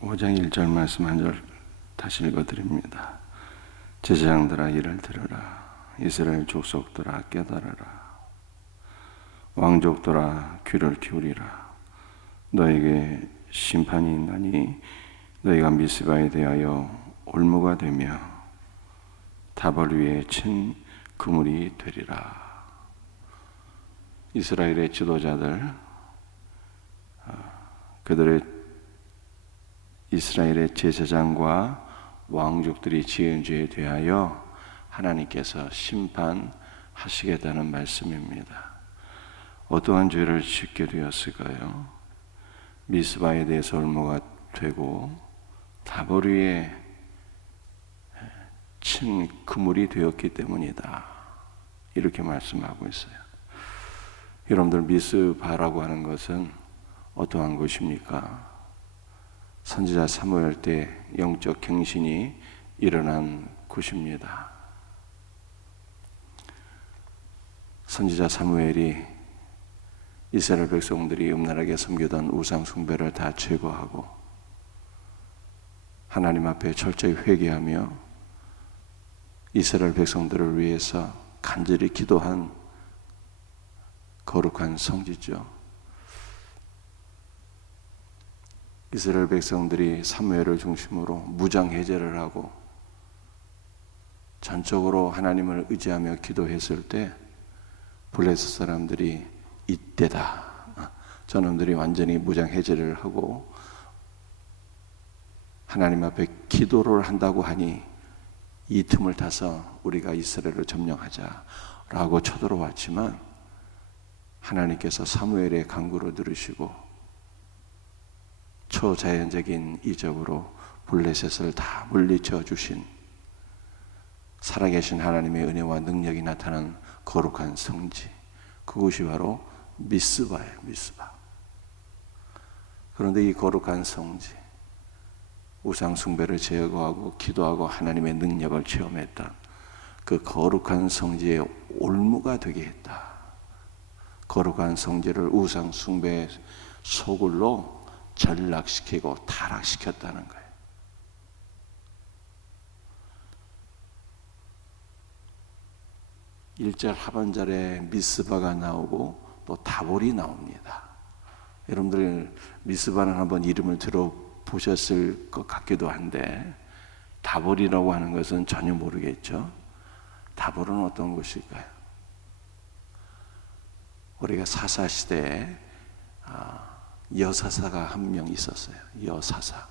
5장 1절 말씀 한 절 다시 읽어드립니다. 제사장들아 이를 들으라. 이스라엘 족속들아 깨달으라. 왕족들아 귀를 기울이라. 너에게 심판이 있나니 너희가 미스바에 대하여 올무가 되며 다벌 위에 친 그물이 되리라. 이스라엘의 지도자들, 그들의 이스라엘의 제사장과 왕족들이 지은 죄에 대하여 하나님께서 심판하시겠다는 말씀입니다. 어떠한 죄를 짓게 되었을까요? 미스바에 대해서 올무가 되고 다벌 위에 친 그물이 되었기 때문이다. 이렇게 말씀하고 있어요. 여러분들, 미스바라고 하는 것은 어떠한 곳입니까? 선지자 사무엘 때 영적 갱신이 일어난 곳입니다. 선지자 사무엘이 이스라엘 백성들이 음란하게 섬기던 우상 숭배를 다 제거하고 하나님 앞에 철저히 회개하며 이스라엘 백성들을 위해서 간절히 기도한 거룩한 성지죠. 이스라엘 백성들이 사무엘을 중심으로 무장해제를 하고 전적으로 하나님을 의지하며 기도했을 때 블레셋 사람들이 이때다, 저놈들이 완전히 무장해제를 하고 하나님 앞에 기도를 한다고 하니 이 틈을 타서 우리가 이스라엘을 점령하자라고 쳐들어왔지만 하나님께서 사무엘의 간구를 들으시고 초자연적인 이적으로 블레셋을 다 물리쳐 주신 살아계신 하나님의 은혜와 능력이 나타난 거룩한 성지, 그곳이 바로 미스바예요. 미스바. 그런데 이 거룩한 성지, 우상 숭배를 제거하고 기도하고 하나님의 능력을 체험했던 그 거룩한 성지에 올무가 되게 했다. 거룩한 성지를 우상 숭배의 소굴로 전락시키고 타락시켰다는 거예요. 일절 하반절에 미스바가 나오고 또 다볼이 나옵니다. 여러분들 미스바는 한번 이름을 들어보셨을 것 같기도 한데 다볼이라고 하는 것은 전혀 모르겠죠. 다볼은 어떤 곳일까요? 우리가 사사시대에 여사사가 한 명 있었어요. 여사사.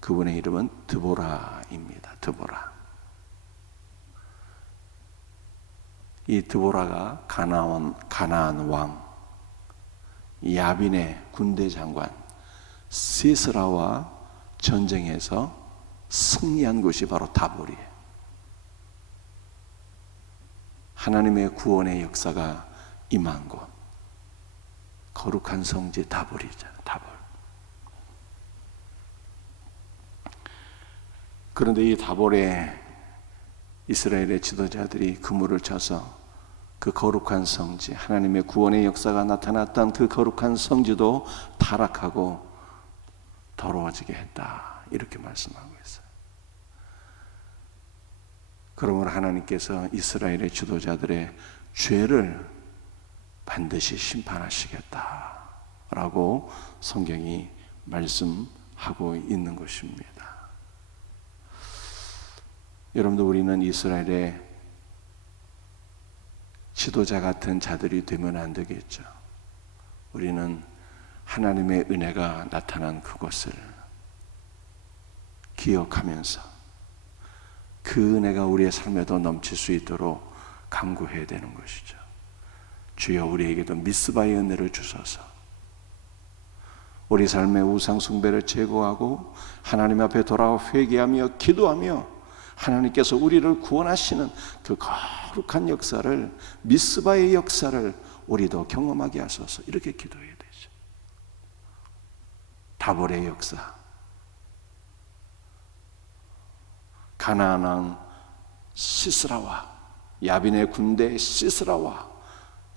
그분의 이름은 드보라입니다. 드보라. 이 드보라가 가나안 왕 야빈의 군대 장관 시스라와 전쟁에서 승리한 곳이 바로 다볼이에요. 하나님의 구원의 역사가 임한 곳, 거룩한 성지 다볼이죠. 다볼. 그런데 이 다볼에 이스라엘의 지도자들이 그물을 쳐서 그 거룩한 성지, 하나님의 구원의 역사가 나타났던 그 거룩한 성지도 타락하고 더러워지게 했다. 이렇게 말씀하고 있어요. 그러므로 하나님께서 이스라엘의 지도자들의 죄를 반드시 심판하시겠다라고 성경이 말씀하고 있는 것입니다. 여러분들, 우리는 이스라엘의 지도자 같은 자들이 되면 안 되겠죠. 우리는 하나님의 은혜가 나타난 그것을 기억하면서 그 은혜가 우리의 삶에도 넘칠 수 있도록 간구해야 되는 것이죠. 주여, 우리에게도 미스바의 은혜를 주소서. 우리 삶의 우상 숭배를 제거하고 하나님 앞에 돌아와 회개하며 기도하며 하나님께서 우리를 구원하시는 그 거룩한 역사를, 미스바의 역사를 우리도 경험하게 하소서. 이렇게 기도해야 되죠. 다볼의 역사, 가나안 왕 시스라와 야빈의 군대 시스라와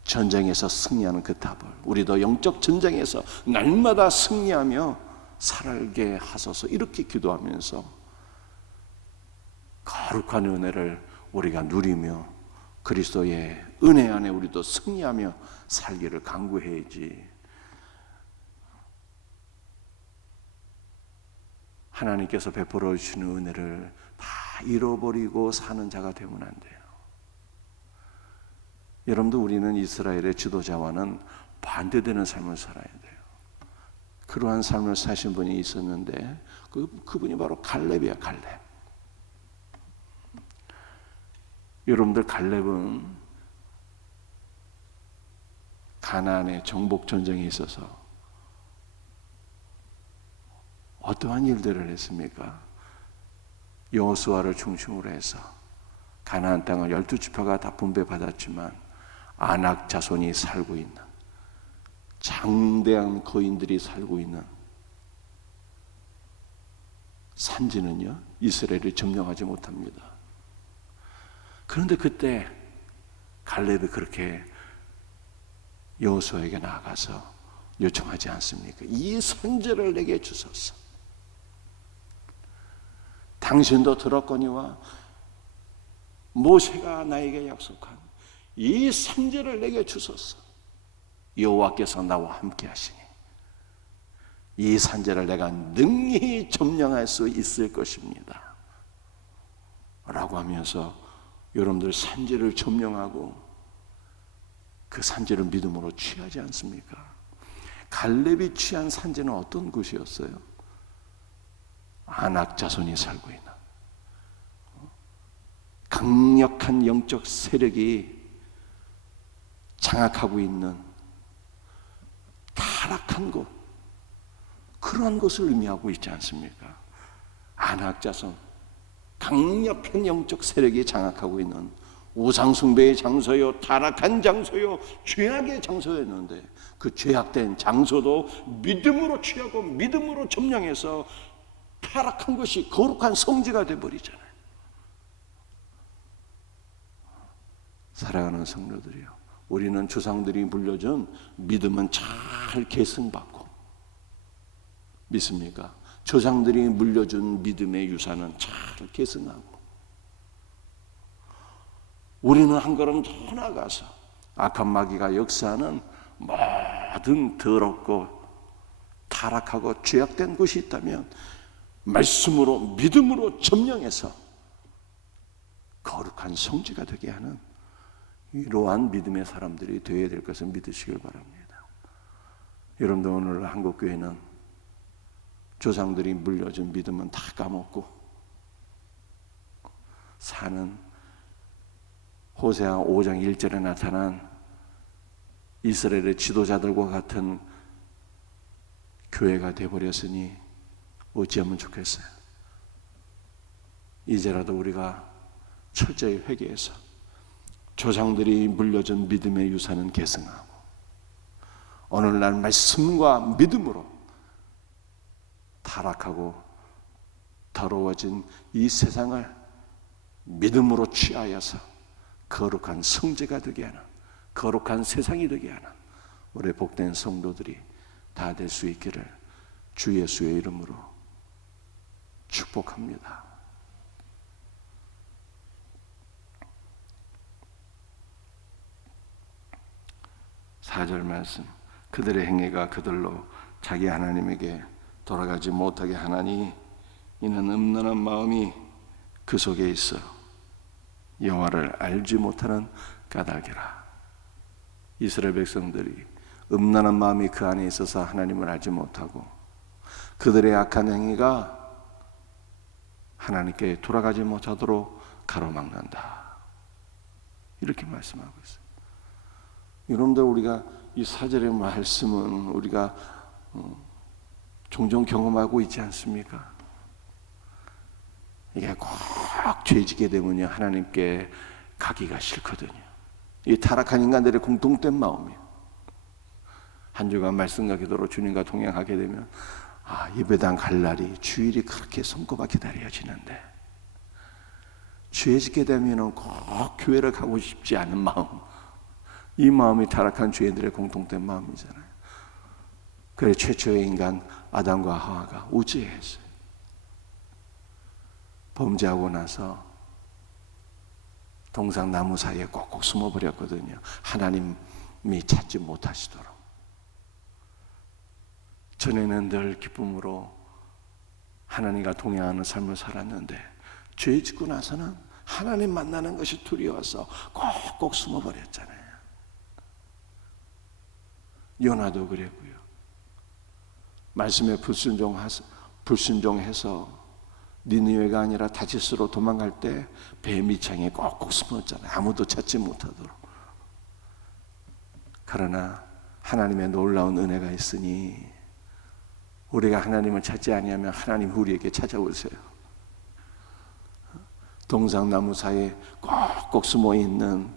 전쟁에서 승리하는 그 다볼, 우리도 영적 전쟁에서 날마다 승리하며 살게 하소서 이렇게 기도하면서 거룩한 은혜를 우리가 누리며 그리스도의 은혜 안에 우리도 승리하며 살기를 간구해야지. 하나님께서 베풀어 주시는 은혜를 다 잃어버리고 사는 자가 되면 안 돼요. 여러분도 우리는 이스라엘의 지도자와는 반대되는 삶을 살아야 돼요. 그러한 삶을 사신 분이 있었는데 그분이 바로 갈렙이야. 갈렙. 여러분들, 갈렙은 가나안의 정복 전쟁에 있어서 어떠한 일들을 했습니까? 여호수아를 중심으로 해서 가나안 땅을 12지파가 다 분배받았지만 아낙 자손이 살고 있는, 장대한 거인들이 살고 있는 산지는요, 이스라엘이 점령하지 못합니다. 그런데 그때 갈렙이 그렇게 여호수아에게 나아가서 요청하지 않습니까? 이 산지를 내게 주소서. 당신도 들었거니와 모세가 나에게 약속한 이 산지를 내게 주소서. 여호와께서 나와 함께 하시니 이 산지를 내가 능히 점령할 수 있을 것입니다 라고 하면서 여러분들 산지를 점령하고 그 산지를 믿음으로 취하지 않습니까? 갈렙이 취한 산지는 어떤 곳이었어요? 아낙 자손이 살고 있는 강력한 영적 세력이 장악하고 있는 타락한 곳, 그러한 것을 의미하고 있지 않습니까? 아낙 자손, 강력한 영적 세력이 장악하고 있는 우상숭배의 장소요, 타락한 장소요, 죄악의 장소였는데 그 죄악된 장소도 믿음으로 취하고 믿음으로 점령해서 타락한 것이 거룩한 성지가 되어버리잖아요. 사랑하는 성도들이요, 우리는 조상들이 물려준 믿음은 잘 계승받고, 믿습니까? 조상들이 물려준 믿음의 유산은 잘 계승하고, 우리는 한 걸음 더 나아가서 악한 마귀가 역사하는 모든 더럽고 타락하고 죄악된 곳이 있다면 말씀으로 믿음으로 점령해서 거룩한 성지가 되게 하는 이러한 믿음의 사람들이 되어야 될 것을 믿으시길 바랍니다. 여러분들, 오늘 한국교회는 조상들이 물려준 믿음은 다 까먹고 사는 호세아 5장 1절에 나타난 이스라엘의 지도자들과 같은 교회가 되어버렸으니 어찌하면 좋겠어요. 이제라도 우리가 철저히 회개해서 조상들이 물려준 믿음의 유산은 계승하고 오늘날 말씀과 믿음으로 타락하고 더러워진 이 세상을 믿음으로 취하여서 거룩한 성지가 되게 하는, 거룩한 세상이 되게 하는 우리 복된 성도들이 다 될 수 있기를 주 예수의 이름으로 축복합니다. 사절 말씀, 그들의 행위가 그들로 자기 하나님에게 돌아가지 못하게 하나니 이는 음란한 마음이 그 속에 있어 여호와를 알지 못하는 까닭이라. 이스라엘 백성들이 음란한 마음이 그 안에 있어서 하나님을 알지 못하고 그들의 악한 행위가 하나님께 돌아가지 못하도록 가로막는다, 이렇게 말씀하고 있어요. 여러분들, 우리가 이 사절의 말씀은 우리가 종종 경험하고 있지 않습니까? 이게 꼭 죄지게 되면요, 하나님께 가기가 싫거든요. 이 타락한 인간들의 공통된 마음이에요. 한 주간 말씀과 기도로 주님과 동행하게 되면 예배당 갈 날이 주일이 그렇게 손꼽아 기다려지는데 죄짓게 되면 꼭 교회를 가고 싶지 않은 마음, 이 마음이 타락한 죄인들의 공통된 마음이잖아요. 그래 최초의 인간 아담과 하와가 우죄했어요. 범죄하고 나서 동상나무 사이에 꼭꼭 숨어버렸거든요. 하나님이 찾지 못하시도록. 전에는 늘 기쁨으로 하나님과 동행하는 삶을 살았는데 죄 짓고 나서는 하나님 만나는 것이 두려워서 꼭꼭 숨어버렸잖아요. 요나도 그랬고요. 말씀에 불순종해서 니느웨가 아니라 다시스로 도망갈 때 배 밑창에 꼭꼭 숨었잖아요. 아무도 찾지 못하도록. 그러나 하나님의 놀라운 은혜가 있으니 우리가 하나님을 찾지 아니하면 하나님 우리에게 찾아오세요. 동상나무 사이에 꼭꼭 숨어있는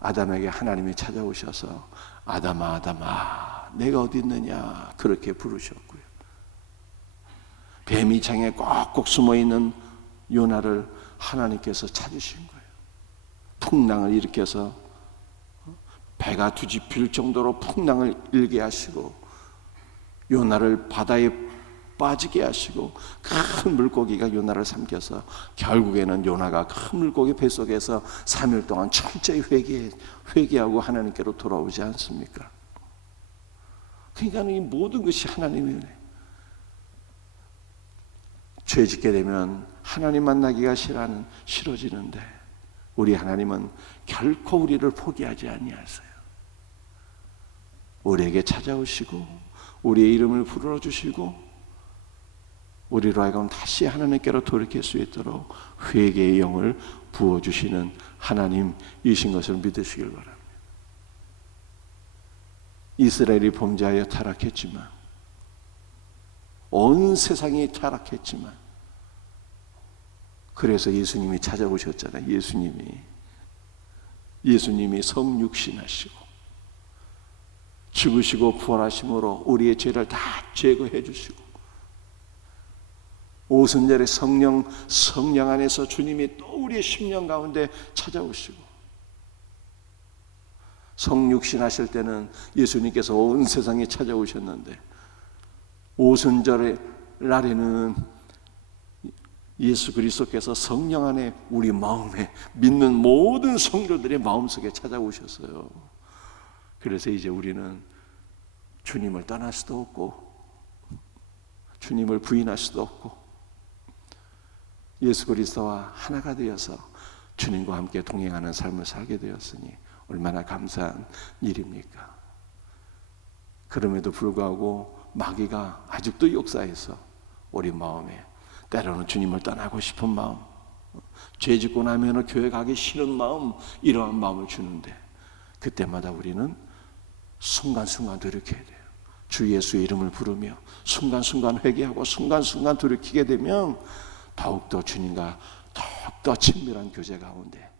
아담에게 하나님이 찾아오셔서 아담아 아담아 내가 어디 있느냐 그렇게 부르셨고요. 뱀이창에 꼭꼭 숨어있는 요나를 하나님께서 찾으신 거예요. 풍랑을 일으켜서 배가 뒤집힐 정도로 풍랑을 일게 하시고 요나를 바다에 빠지게 하시고 큰 물고기가 요나를 삼켜서 결국에는 요나가 큰 물고기 뱃속에서 3일 동안 철저히 회개하고 하나님께로 돌아오지 않습니까? 그러니까 이 모든 것이 하나님의 은혜. 죄 짓게 되면 하나님 만나기가 싫어지는데 우리 하나님은 결코 우리를 포기하지 아니하세요. 우리에게 찾아오시고 우리의 이름을 불러주시고 우리로 하여금 다시 하나님께로 돌이킬 수 있도록 회개의 영을 부어주시는 하나님이신 것을 믿으시길 바랍니다. 이스라엘이 범죄하여 타락했지만 온 세상이 타락했지만 그래서 예수님이 찾아오셨잖아요. 예수님이 성육신하시고 죽으시고 부활하심으로 우리의 죄를 다 제거해 주시고 오순절에 성령 안에서 주님이 또 우리의 심령 가운데 찾아오시고 성육신하실 때는 예수님께서 온 세상에 찾아오셨는데 오순절의 날에는 예수 그리스도께서 성령 안에 우리 마음에 믿는 모든 성도들의 마음속에 찾아오셨어요. 그래서 이제 우리는 주님을 떠날 수도 없고 주님을 부인할 수도 없고 예수 그리스도와 하나가 되어서 주님과 함께 동행하는 삶을 살게 되었으니 얼마나 감사한 일입니까? 그럼에도 불구하고 마귀가 아직도 역사해서 우리 마음에 때로는 주님을 떠나고 싶은 마음, 죄 짓고 나면 교회 가기 싫은 마음, 이러한 마음을 주는데 그때마다 우리는 순간순간 돌이켜야 돼요. 주 예수의 이름을 부르며 순간순간 회개하고 순간순간 돌이키게 되면 더욱더 주님과 더욱더 친밀한 교제 가운데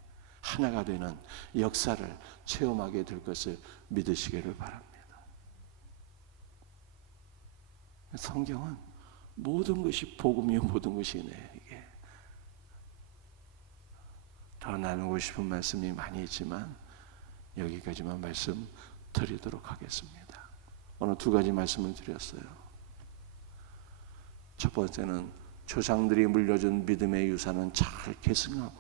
하나가 되는 역사를 체험하게 될 것을 믿으시기를 바랍니다. 성경은 모든 것이 복음이요 모든 것이 은혜예요. 이게 더 나누고 싶은 말씀이 많이 있지만 여기까지만 말씀 드리도록 하겠습니다. 오늘 두 가지 말씀을 드렸어요. 첫 번째는 조상들이 물려준 믿음의 유산은 잘 계승하고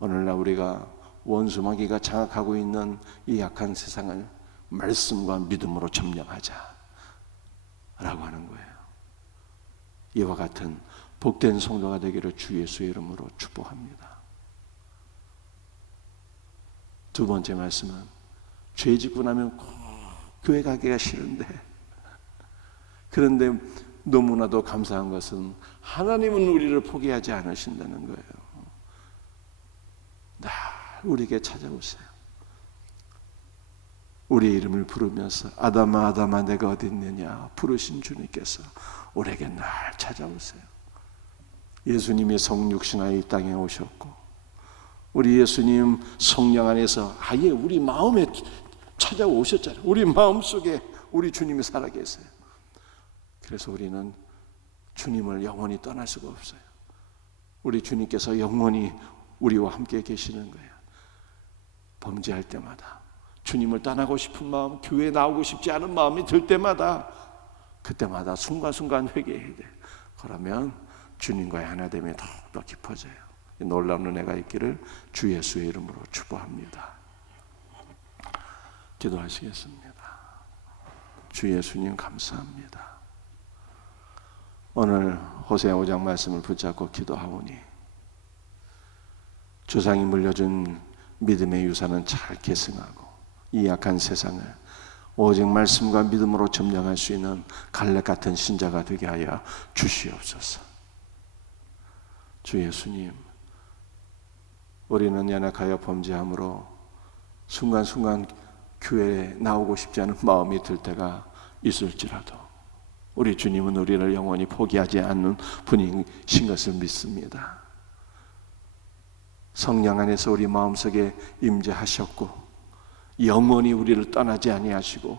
오늘날 우리가 원수 마귀가 장악하고 있는 이 약한 세상을 말씀과 믿음으로 점령하자 라고 하는 거예요. 이와 같은 복된 성도가 되기를 주 예수의 이름으로 축복합니다. 두 번째 말씀은 죄 짓고 나면 꼭 교회 가기가 싫은데 그런데 너무나도 감사한 것은 하나님은 우리를 포기하지 않으신다는 거예요. 날 우리에게 찾아오세요. 우리의 이름을 부르면서 아담아 아담아 내가 어디 있느냐 부르신 주님께서 우리에게 날 찾아오세요. 예수님이 성육신하여 이 땅에 오셨고 우리 예수님 성령 안에서 아예 우리 마음에 찾아오셨잖아요. 우리 마음속에 우리 주님이 살아계세요. 그래서 우리는 주님을 영원히 떠날 수가 없어요. 우리 주님께서 영원히 우리와 함께 계시는 거예요. 범죄할 때마다 주님을 떠나고 싶은 마음, 교회에 나오고 싶지 않은 마음이 들 때마다, 그때마다 순간순간 회개해야 돼. 그러면 주님과의 하나됨이 더욱더 깊어져요. 놀라운 은혜가 있기를 주 예수의 이름으로 축복합니다. 기도하시겠습니다. 주 예수님 감사합니다. 오늘 호세아 5장 말씀을 붙잡고 기도하오니 조상이 물려준 믿음의 유산은 잘 계승하고 이 약한 세상을 오직 말씀과 믿음으로 점령할 수 있는 갈렙 같은 신자가 되게 하여 주시옵소서. 주 예수님, 우리는 연약하여 범죄함으로 순간순간 교회에 나오고 싶지 않은 마음이 들 때가 있을지라도 우리 주님은 우리를 영원히 포기하지 않는 분이신 것을 믿습니다. 성령 안에서 우리 마음속에 임재하셨고 영원히 우리를 떠나지 아니하시고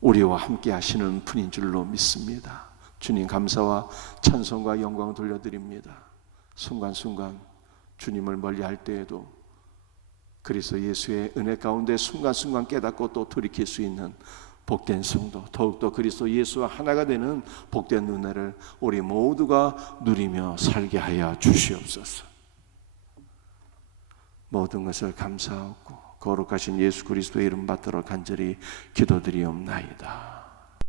우리와 함께 하시는 분인 줄로 믿습니다. 주님 감사와 찬송과 영광 돌려드립니다. 순간순간 주님을 멀리할 때에도 그리스도 예수의 은혜 가운데 순간순간 깨닫고 또 돌이킬 수 있는 복된 성도, 더욱더 그리스도 예수와 하나가 되는 복된 은혜를 우리 모두가 누리며 살게 하여 주시옵소서. 모든 것을 감사하고 거룩하신 예수 그리스도의 이름 받들어 간절히 기도드리옵나이다.